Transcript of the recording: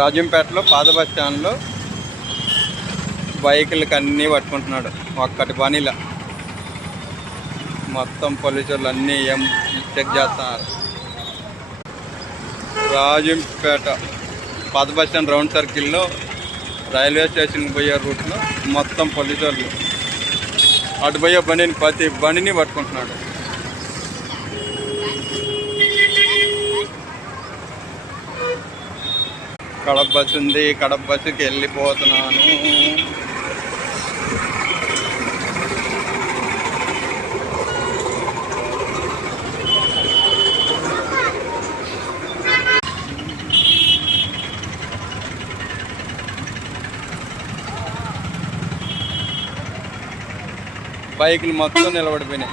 రాజంపేటలో పాత బస్ స్టాండ్లో బైకులకి అన్నీ పట్టుకుంటున్నాడు ఒక్కటి పనిలా. మొత్తం పోలీసులు అన్నీ ఏం చెక్ చేస్తున్నారు. రాజంపేట పాత బస్ స్టాండ్ రౌండ్ సర్కిల్లో రైల్వే స్టేషన్కి పోయే రూట్లో మొత్తం పోలీసులు అటు పోయే బండిని ప్రతి బండిని పట్టుకుంటున్నాడు. కడప బస్సు ఉంది, కడప బస్సుకి వెళ్ళిపోతున్నాను. బైకులు మొత్తం నిలబడిపోయినాయి.